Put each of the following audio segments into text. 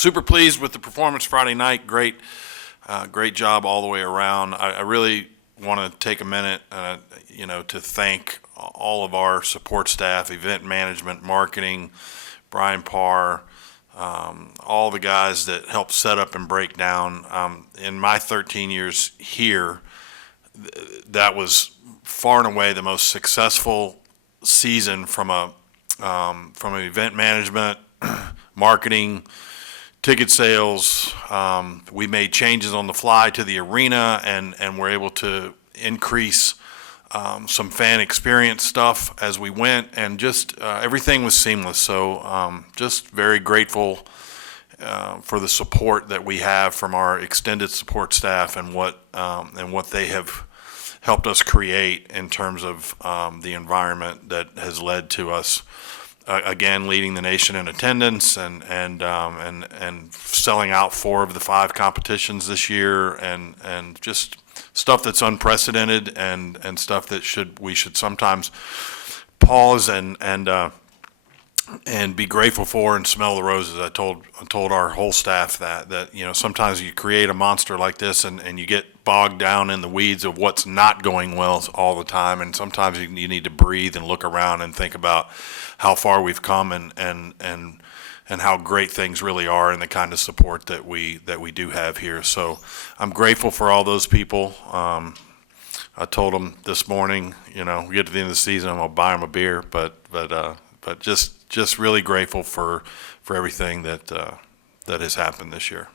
super pleased with the performance Friday night. Great job all the way around. I really want to take a minute, to thank all of our support staff, event management, marketing, Brian Parr, all the guys that helped set up and break down. In my 13 years here, that was far and away the most successful season from an event management, marketing, ticket sales. We made changes on the fly to the arena and were able to increase some fan experience stuff as we went, and just everything was seamless. So just very grateful for the support that we have from our extended support staff and what they have helped us create in terms of the environment that has led to us again leading the nation in attendance and selling out 4 of the 5 competitions this year, and just stuff that's unprecedented and stuff that we should sometimes pause and be grateful for and smell the roses. I told our whole staff that sometimes you create a monster like this and you get bogged down in the weeds of what's not going well all the time, and sometimes you need to breathe and look around and think about how far we've come and how great things really are and the kind of support that we do have here. So I'm grateful for all those people. I told them this morning, we get to the end of the season, I'm gonna buy them a beer, but just really grateful for everything that has happened this year.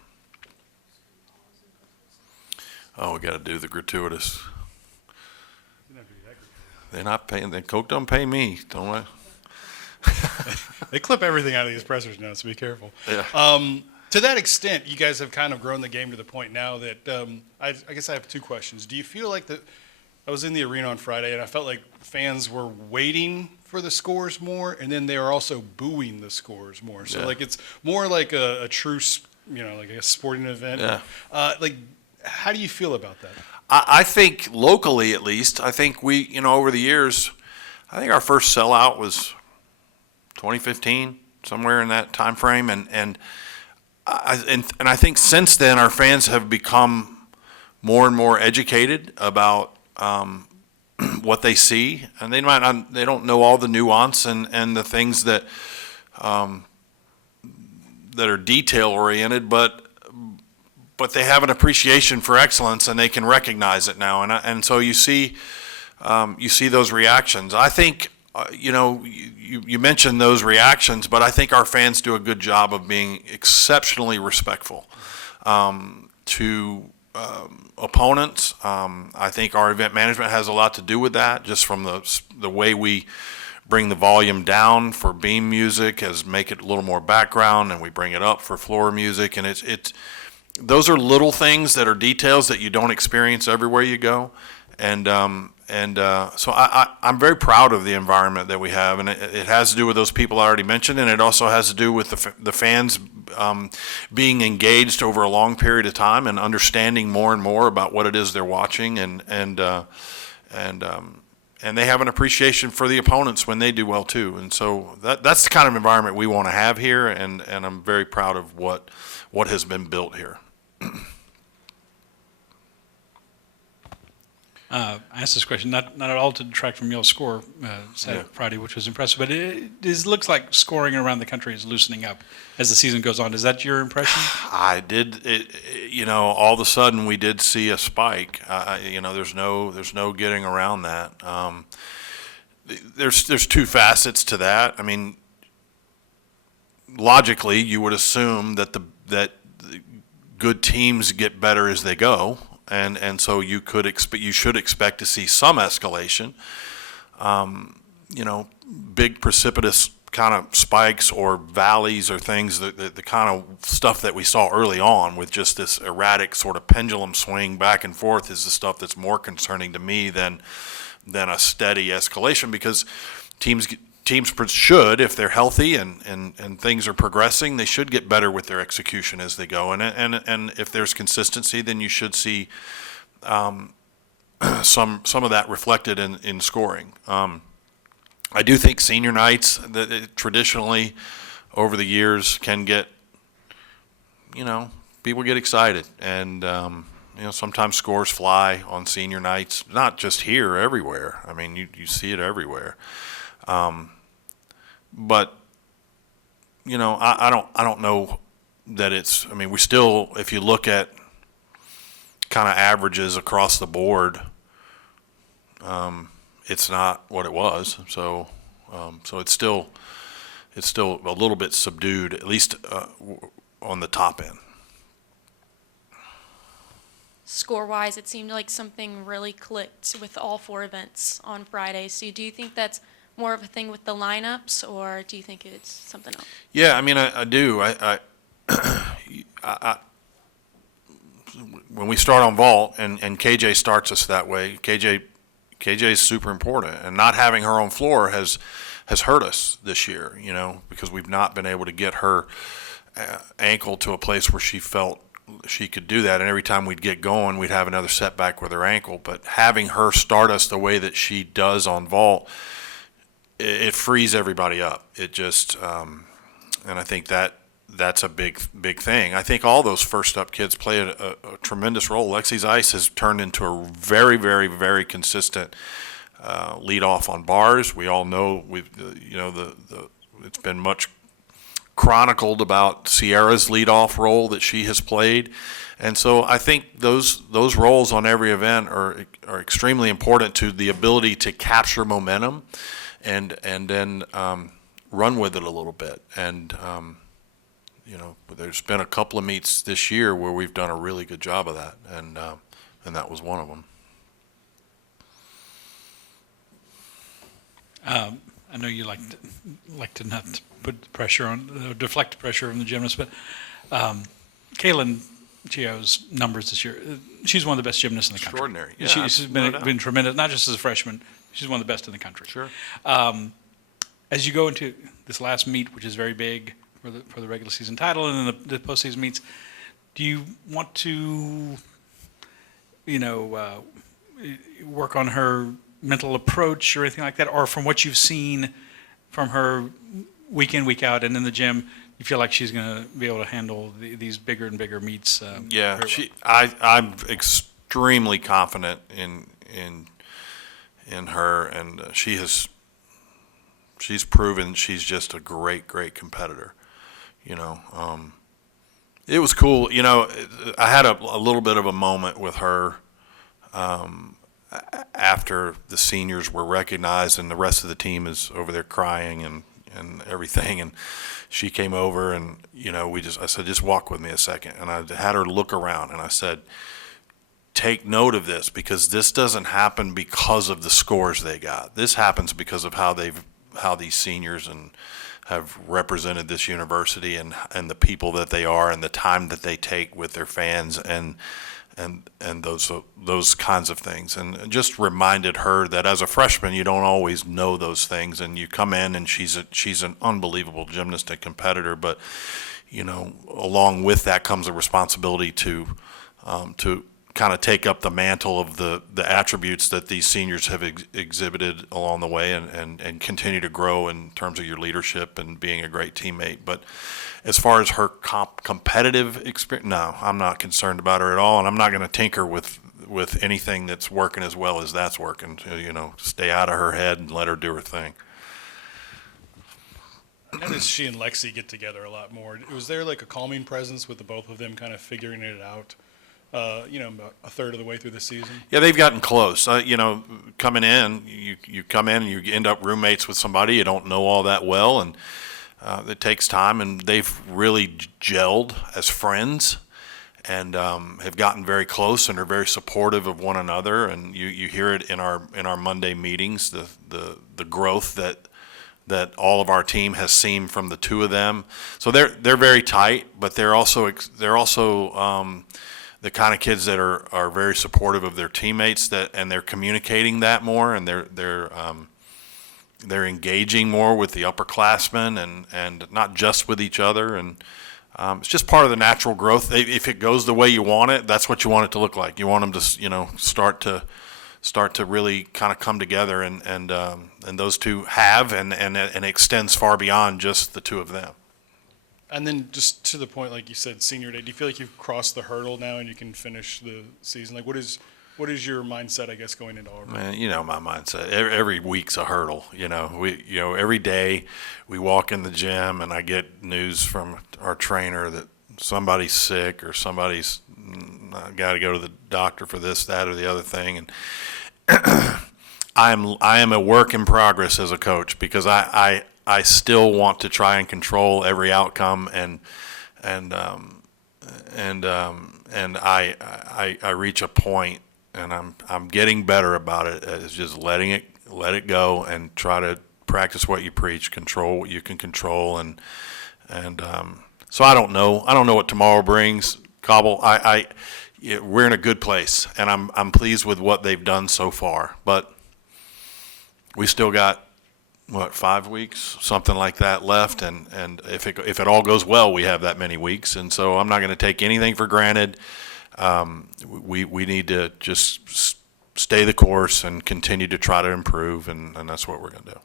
Oh, we got to do the gratuitous. They're not paying. Coke don't pay me, don't I? They clip everything out of these pressers now, so be careful. Yeah. To that extent, you guys have kind of grown the game to the point now that I guess I have 2 questions. Do you feel like I was in the arena on Friday, and I felt like fans were waiting for the scores more, and then they were also booing the scores more. So, it's more like a true, like a sporting event. Yeah. How do you feel about that? I think locally, at least, I think we, over the years, I think our first sellout was 2015, somewhere in that time frame, and I think since then our fans have become more and more educated about what they see, and they don't know all the nuance and the things that are detail oriented, but they have an appreciation for excellence and they can recognize it now, and so you see those reactions. I think you mentioned those reactions, but I think our fans do a good job of being exceptionally respectful to opponents. I think our event management has a lot to do with that, just from the way we bring the volume down for beam music, as make it a little more background, and we bring it up for floor music, and it's those are little things that are details that you don't experience everywhere you go, and so I'm very proud of the environment that we have, and it has to do with those people I already mentioned, and it also has to do with the fans being engaged over a long period of time and understanding more and more about what it is they're watching, and they have an appreciation for the opponents when they do well too, and so that's the kind of environment we want to have here, and I'm very proud of what has been built here. I asked this question not at all to detract from y'all's score Friday, which was impressive, but it looks like scoring around the country is loosening up as the season goes on. Is that your impression? I did. All of a sudden we did see a spike. There's no getting around that. There's 2 facets to that. I mean, logically, you would assume that that good teams get better as they go. And so you should expect to see some escalation, big precipitous kind of spikes or valleys or things, the kind of stuff that we saw early on with just this erratic sort of pendulum swing back and forth is the stuff that's more concerning to me than a steady escalation, because teams should, if they're healthy and things are progressing, they should get better with their execution as they go. And if there's consistency, then you should see some of that reflected in scoring. I do think senior nights that traditionally over the years can get people get excited, and sometimes scores fly on senior nights, not just here, everywhere. I mean, you see it everywhere. But I don't know that it's. I mean, we still, if you look at kind of averages across the board, it's not what it was. So it's still a little bit subdued, at least on the top end. Score-wise, it seemed like something really clicked with all 4 events on Friday. So do you think that's more of a thing with the lineups, or do you think it's something else? Yeah, I mean, I do. When we start on vault, and KJ starts us that way, KJ is super important, and not having her on floor has hurt us this year, because we've not been able to get her ankle to a place where she felt she could do that, and every time we'd get going, we'd have another setback with her ankle. But having her start us the way that she does on vault, it frees everybody up. It just, and I think that's a big thing. I think all those first up kids play a tremendous role. Lexi's ice has turned into a very, very, very consistent lead off on bars. We all know it's been much chronicled about Sierra's leadoff role that she has played, and so I think those roles on every event are extremely important to the ability to capture momentum, and then run with it a little bit. And there's been a couple of meets this year where we've done a really good job of that, and that was one of them. I know you like to not put the pressure on, deflect the pressure from the gymnasts, but Kaylin Chio's numbers this year, she's one of the best gymnasts in the country. Extraordinary. Yeah, She's no doubt. been tremendous, not just as a freshman, she's one of the best in the country. Sure. As you go into this last meet, which is very big for the regular season title, and then the postseason meets, do you want to, work on her mental approach or anything like that, or from what you've seen from her week in, week out, and in the gym, you feel like she's going to be able to handle these bigger and bigger meets? Yeah, very well? I'm extremely confident in her, and she's proven she's just a great competitor. It was cool. I had a little bit of a moment with her after the seniors were recognized, and the rest of the team is over there crying and everything, and she came over, and I said, just walk with me a second, and I had her look around, and I said, take note of this, because this doesn't happen because of the scores they got. This happens because of how these seniors have represented this university, and the people that they are, and the time that they take with their fans, and those kinds of things, and just reminded her that as a freshman you don't always know those things, and you come in and she's an unbelievable gymnast and competitor, but along with that comes a responsibility to kind of take up the mantle of the attributes that these seniors have exhibited along the way, and continue to grow in terms of your leadership and being a great teammate. But as far as her competitive experience, no, I'm not concerned about her at all, and I'm not going to tinker with anything that's working as well as that's working. Stay out of her head and let her do her thing. I noticed she and Lexi get together a lot more. Was there like a calming presence with the both of them kind of figuring it out? About a third of the way through the season. Yeah, they've gotten close. Coming in, you come in and you end up roommates with somebody you don't know all that well, and it takes time. And they've really gelled as friends, and have gotten very close, and are very supportive of one another. And you hear it in our Monday meetings, the growth that all of our team has seen from the two of them. So they're very tight, but they're also the kind of kids that are very supportive of their teammates, and they're communicating that more, and they're engaging more with the upperclassmen, and not just with each other, and it's just part of the natural growth. If it goes the way you want it, that's what you want it to look like. You want them to start to really kind of come together, and those two have, and it extends far beyond just the two of them. And then just to the point, like you said, senior day, do you feel like you've crossed the hurdle now and you can finish the season? Like, what is your mindset, I guess, going into Auburn? Man, you know my mindset. Every week's a hurdle. Every day we walk in the gym and I get news from our trainer that somebody's sick or somebody's got to go to the doctor for this, that, or the other thing. And I am a work in progress as a coach because I still want to try and control every outcome and I reach a point and I'm getting better about it. It's just let it go and try to practice what you preach, control what you can control, and so I don't know what tomorrow brings. Cobble, we're in a good place, and I'm pleased with what they've done so far, but we still got 5 weeks, something like that left, and if it all goes well, we have that many weeks, and so I'm not going to take anything for granted. We need to just stay the course and continue to try to improve, and that's what we're going to do.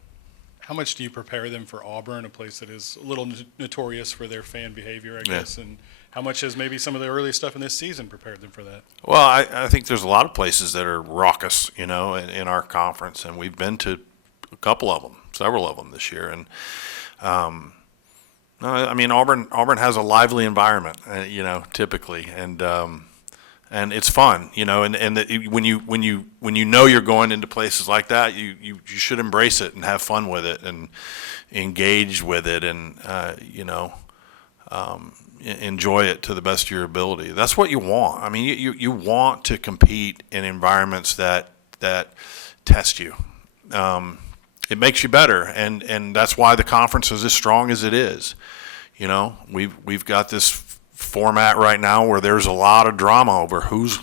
How much do you prepare them for Auburn, a place that is a little notorious for their fan behavior, I guess, and how much has maybe some of the early stuff in this season prepared them for that? Well, I think there's a lot of places that are raucous, in our conference, and we've been to a couple of them, several of them this year, and I mean Auburn has a lively environment, typically, and it's fun, when you know you're going into places like that, you should embrace it and have fun with it and engage with it and enjoy it to the best of your ability. That's what you want. I mean, you want to compete in environments that test you. It makes you better, and that's why the conference is as strong as it is. We've got this format right now where there's a lot of drama over who's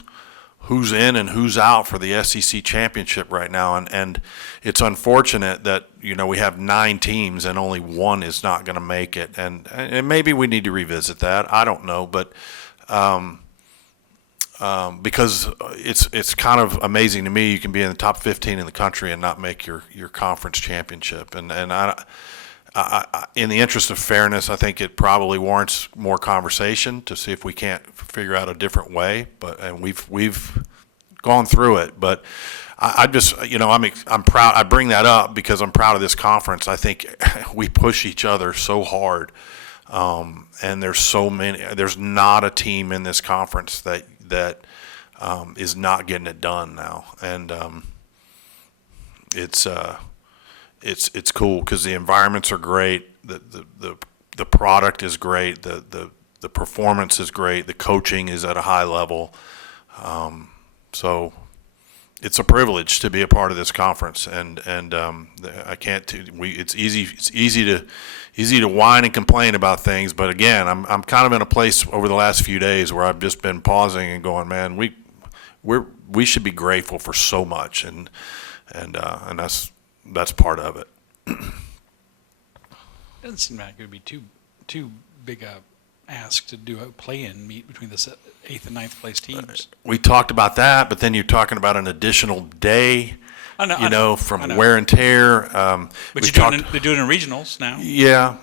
in and who's out for the SEC championship right now, and it's unfortunate that we have 9 teams and only one is not going to make it, and maybe we need to revisit that. I don't know, but because it's kind of amazing to me you can be in the top 15 in the country and not make your conference championship, and I in the interest of fairness, I think it probably warrants more conversation to see if we can't figure out a different way. And we've gone through it, but I just I'm proud. I bring that up because I'm proud of this conference. I think we push each other so hard, and there's so many. There's not a team in this conference that is not getting it done now, and it's cool because the environments are great, the product is great, the performance is great, the coaching is at a high level, so it's a privilege to be a part of this conference, and I can't. It's easy to whine and complain about things, but again, I'm kind of in a place over the last few days where I've just been pausing and going, man, we should be grateful for so much, and that's part of it. Doesn't seem like it would be too big a ask to do a play-in meet between the 8th and 9th place teams. We talked about that, but then you're talking about an additional day, from wear and tear. But they're doing it in regionals now. Yeah,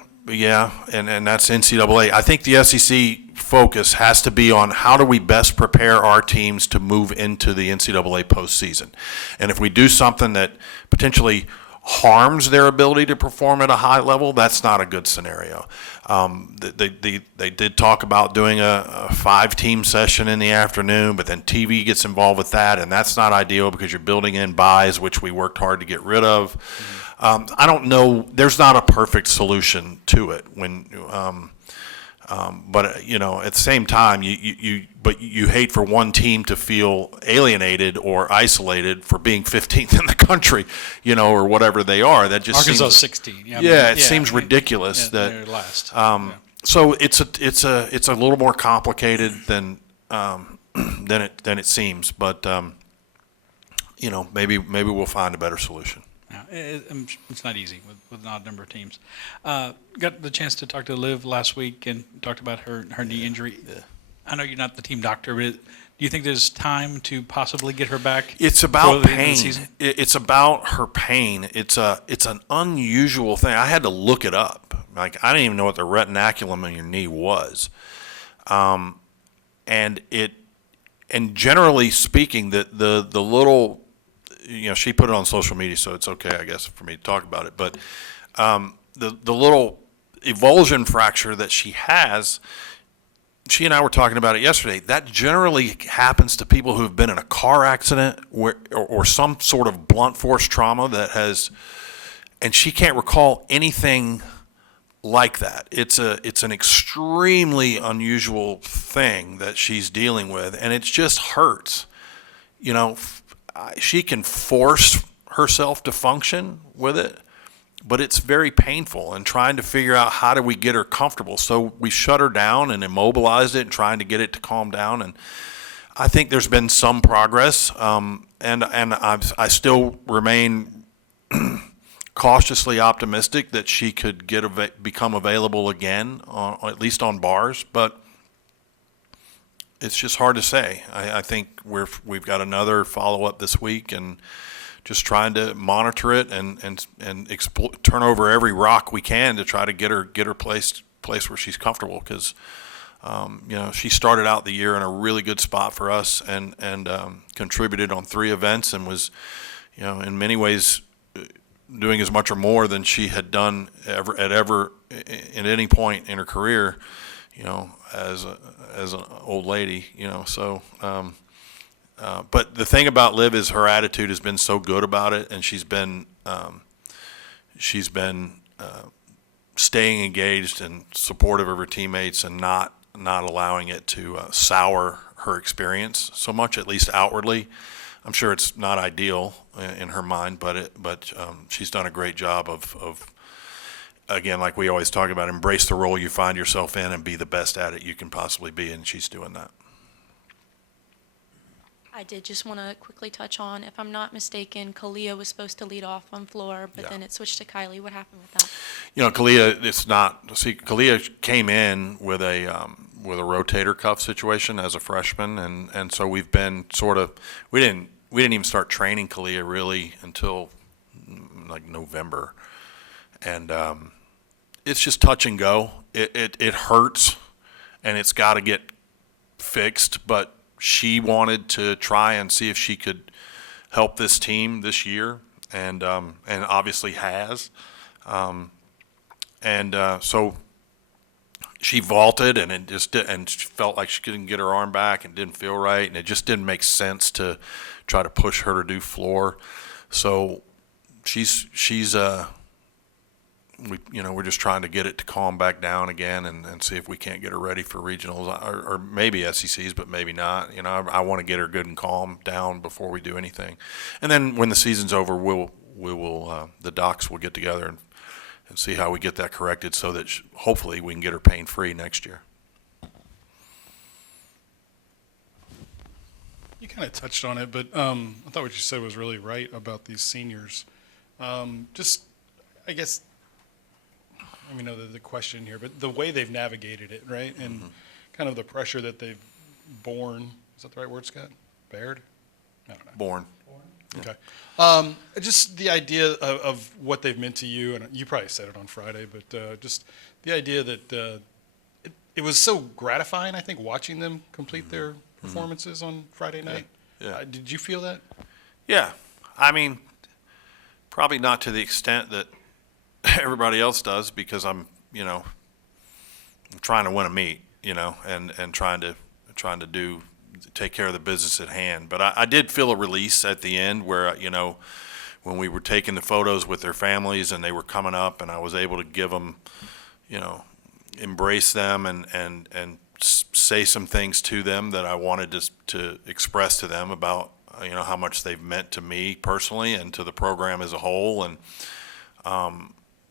and that's NCAA. I think the SEC focus has to be on how do we best prepare our teams to move into the NCAA postseason. And if we do something that potentially harms their ability to perform at a high level, that's not a good scenario. They did talk about doing a 5-team session in the afternoon, but then TV gets involved with that, and that's not ideal because you're building in buys, which we worked hard to get rid of. I don't know. There's not a perfect solution to it. But at the same time, you hate for one team to feel alienated or isolated for being 15th in the country, or whatever they are. That just Arkansas seems, 16. It seems ridiculous that. They're last. So it's a little more complicated than it seems, but maybe we'll find a better solution. It's not easy with an odd number of teams. Got the chance to talk to Liv last week and talked about her knee injury. Yeah. I know you're not the team doctor, but do you think there's time to possibly get her back? It's about pain. It's about her pain. It's an unusual thing. I had to look it up Like, I didn't even know what the retinaculum in your knee was. And generally speaking, the little, she put it on social media, so it's okay, I guess, for me to talk about it. But the little avulsion fracture that she has, she and I were talking about it yesterday. That generally happens to people who have been in a car accident or some sort of blunt force trauma and she can't recall anything like that. It's an extremely unusual thing that she's dealing with, and it just hurts. She can force herself to function with it, but it's very painful, and trying to figure out how do we get her comfortable. So we shut her down and immobilized it and trying to get it to calm down. And I think there's been some progress, and I still remain cautiously optimistic that she could become available again, at least on bars, but it's just hard to say. I think we've got another follow-up this week, and just trying to monitor it and turn over every rock we can to try to get her place where she's comfortable, because she started out the year in a really good spot for us and contributed on 3 events and was in many ways doing as much or more than she had done ever at any point in her career, as an old lady, so. But the thing about Liv is her attitude has been so good about it, and she's been staying engaged and supportive of her teammates and not allowing it to sour her experience so much, at least outwardly. I'm sure it's not ideal in her mind, but she's done a great job of again, like we always talk about, embrace the role you find yourself in and be the best at it you can possibly be, and she's doing that. I did just want to quickly touch on, if I'm not mistaken, Kalia was supposed to lead off on floor, but then it switched to Kylie. What happened with that? Kalia came in with a rotator cuff situation as a freshman, and so we've been we didn't even start training Kalia really until like November, and it's just touch and go. It hurts, and it's got to get fixed, but she wanted to try and see if she could help this team this year, and obviously has. So she vaulted, and and she felt like she couldn't get her arm back and didn't feel right, and it just didn't make sense to try to push her to do floor. So we're just trying to get it to calm back down again and see if we can't get her ready for regionals or maybe SECs, but maybe not. I want to get her good and calm down before we do anything. And then when the season's over, the docs will get together and see how we get that corrected so that hopefully we can get her pain-free next year. You kind of touched on it, but I thought what you said was really right about these seniors. I guess, let me know the question here, but the way they've navigated it, right? And kind of the pressure that they've borne. Is that the right word, Scott? Bared? I don't know. Born. Okay. Just the idea of what they've meant to you, and you probably said it on Friday, but just the idea that it was so gratifying, I think, watching them complete their performances on Friday night. Yeah. Did you feel that? Yeah. I mean, probably not to the extent that everybody else does, because I'm trying to win a meet, and trying to take care of the business at hand. But I did feel a release at the end where, when we were taking the photos with their families and they were coming up, and I was able to give them, embrace them and say some things to them that I wanted to express to them about, how much they've meant to me personally and to the program as a whole. And,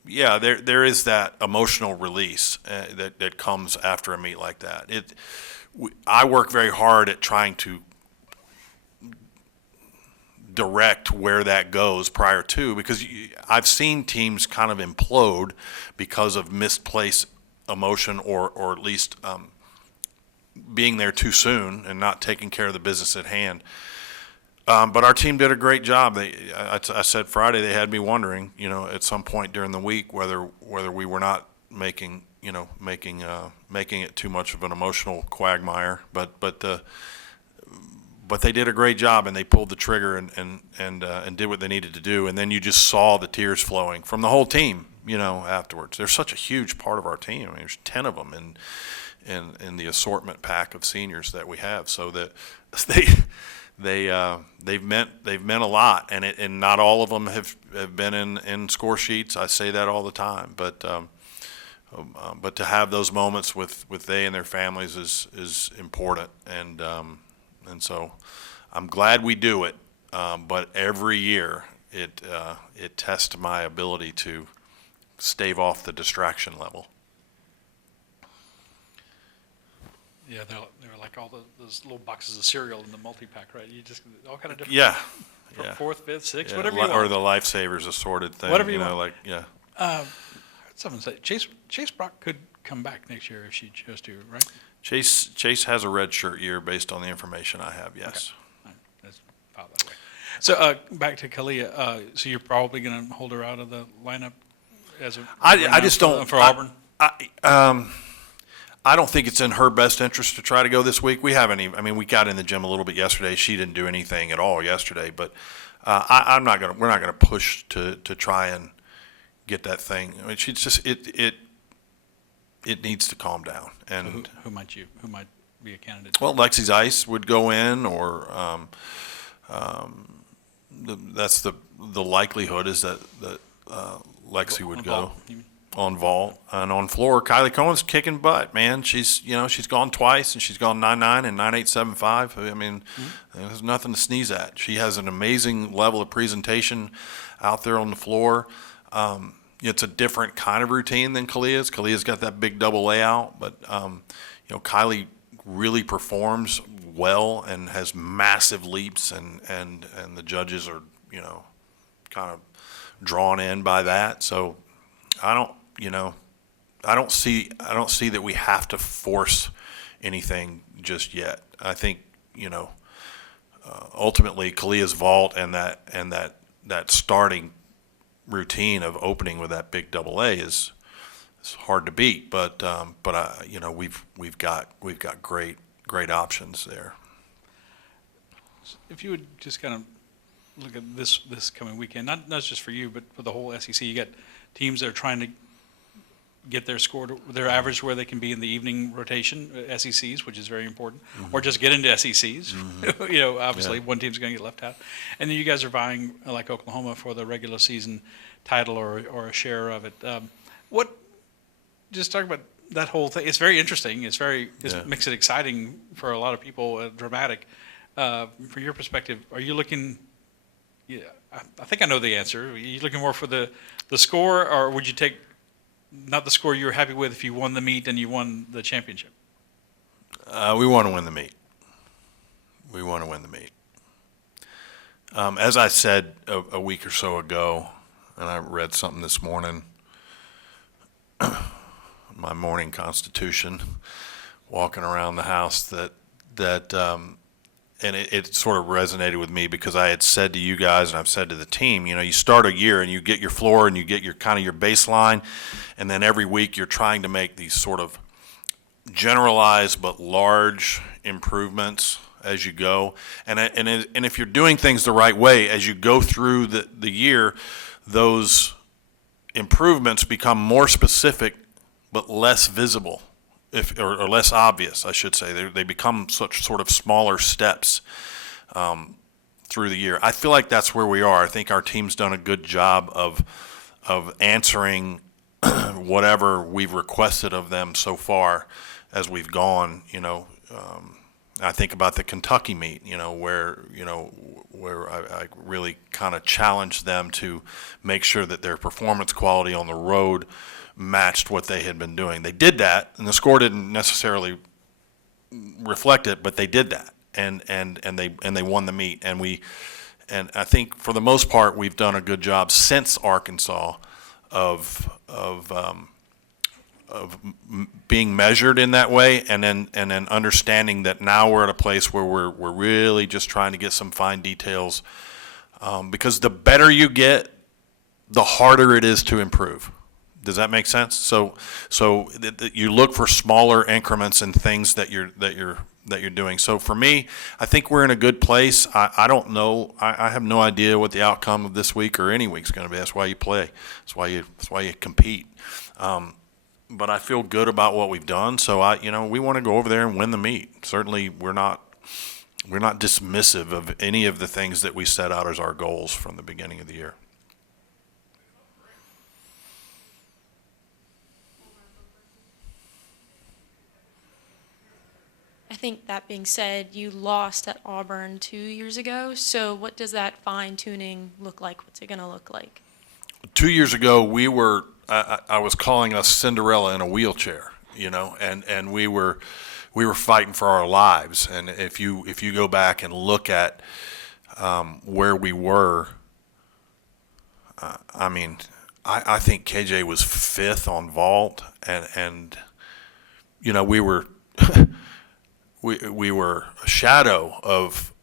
yeah, there is that emotional release that comes after a meet like that. I work very hard at trying to direct where that goes prior to, because I've seen teams kind of implode because of misplaced emotion or at least being there too soon and not taking care of the business at hand. But our team did a great job. I said Friday they had me wondering, at some point during the week whether we were not making it too much of an emotional quagmire. But they did a great job, and they pulled the trigger and did what they needed to do. And then you just saw the tears flowing from the whole team, afterwards. They're such a huge part of our team. I mean, there's 10 of them in the assortment pack of seniors that we have. So that they've meant a lot, and not all of them have been in score sheets. I say that all the time, but to have those moments with they and their families is important, and so I'm glad we do it. But every year it tests my ability to stave off the distraction level. Yeah, they're like all those little boxes of cereal in the multi-pack, right? You just all kind of different. Yeah. From Yeah. Fourth, fifth, sixth, Yeah, whatever you want. or the Lifesavers assorted thing. Whatever you want. Like, yeah. I heard someone say Chase Brock could come back next year if she chose to, right? Chase has a red shirt year based on the information I have. Yes. All right, let's file that way. So back to Kalia. So you're probably going to hold her out of the lineup as a. I just don't for Auburn. I don't think it's in her best interest to try to go this week. We haven't even. I mean, we got in the gym a little bit yesterday. She didn't do anything at all yesterday, but we're not gonna push to try and get that thing. I mean, she's just it needs to calm down. And Who might be a candidate? well, Lexi's Ice would go in, or that's the likelihood is that Lexi would On go. vault, you mean? On vault and on floor. Kylie Cohen's kicking butt, man. She's gone twice, and she's gone 9.9 and 9.875. I mean, there's nothing to sneeze at. She has an amazing level of presentation out there on the floor. It's a different kind of routine than Kalia's. Kalia's got that big double layout, but Kylie really performs well and has massive leaps, and the judges are kind of drawn in by that. So I don't see that we have to force anything just yet. I think ultimately Kalia's vault and that starting routine of opening with that big double A is hard to beat. But we've got great options there. If you would just kind of look at this coming weekend, not just for you, but for the whole SEC, you got teams that are trying to get their average where they can be in the evening rotation, SECs, which is very important, or just get into SECs. Obviously one team's going to get left out. And then you guys are vying, like Oklahoma, for the regular season title or a share of it. Just talk about that whole thing. It's very interesting. It makes it exciting for a lot of people, dramatic. From your perspective, are you looking? Yeah, I think I know the answer. Are you looking more for the score, or would you take not the score you were happy with if you won the meet and you won the championship? We want to win the meet. As I said a week or so ago, and I read something this morning, my morning constitution, walking around the house, and it sort of resonated with me because I had said to you guys, and I've said to the team, you start a year and you get your floor and you get your kind of your baseline, and then every week you're trying to make these sort of generalized but large improvements as you go. And if you're doing things the right way as you go through the year, those improvements become more specific but less visible. Or less obvious, I should say. They become such sort of smaller steps through the year. I feel like that's where we are. I think our team's done a good job of answering whatever we've requested of them so far as we've gone. I think about the Kentucky meet, where I really kind of challenged them to make sure that their performance quality on the road matched what they had been doing. They did that, and the score didn't necessarily reflect it, but they did that, and they won the meet. And I think for the most part we've done a good job since Arkansas of being measured in that way, and then understanding that now we're at a place where we're really just trying to get some fine details, because the better you get, the harder it is to improve. Does that make sense? So you look for smaller increments in things that you're doing. So for me, I think we're in a good place. I don't know. I have no idea what the outcome of this week or any week's going to be. That's why you play. That's why you compete. But I feel good about what we've done. So we want to go over there and win the meet. Certainly, we're not dismissive of any of the things that we set out as our goals from the beginning of the year. I think that being said, you lost at Auburn 2 years ago. So what does that fine tuning look like? What's it going to look like? 2 years ago, I was calling us Cinderella in a wheelchair, and we were fighting for our lives. And if you go back and look at where we were, I think KJ was fifth on vault, and we were we were a shadow of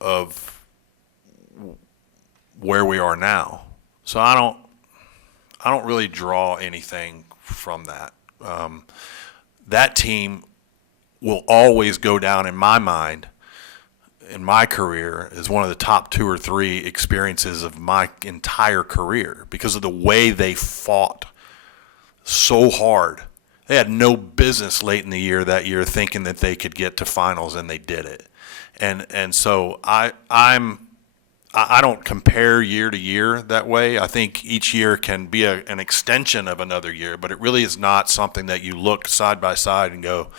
where we are now. So I don't really draw anything from that. That team will always go down in my mind, in my career, as one of the top 2 or 3 experiences of my entire career because of the way they fought so hard. They had no business late in the year that year thinking that they could get to finals, and they did it. And so I don't compare year to year that way. I think each year can be an extension of another year, but it really is not something that you look side by side and go,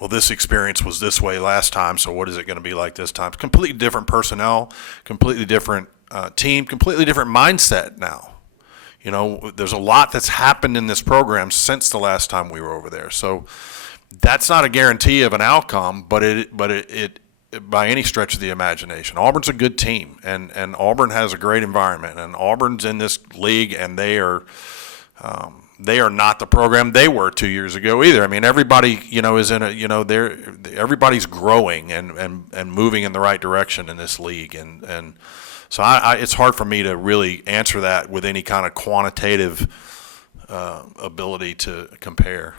well, this experience was this way last time, so what is it going to be like this time? Completely different personnel, completely different team, completely different mindset now. There's a lot that's happened in this program since the last time we were over there. So that's not a guarantee of an outcome, but it by any stretch of the imagination. Auburn's a good team, and Auburn has a great environment, and Auburn's in this league, and they are not the program they were 2 years ago either. I mean, everybody is in everybody's growing and moving in the right direction in this league, and so it's hard for me to really answer that with any kind of quantitative ability to compare.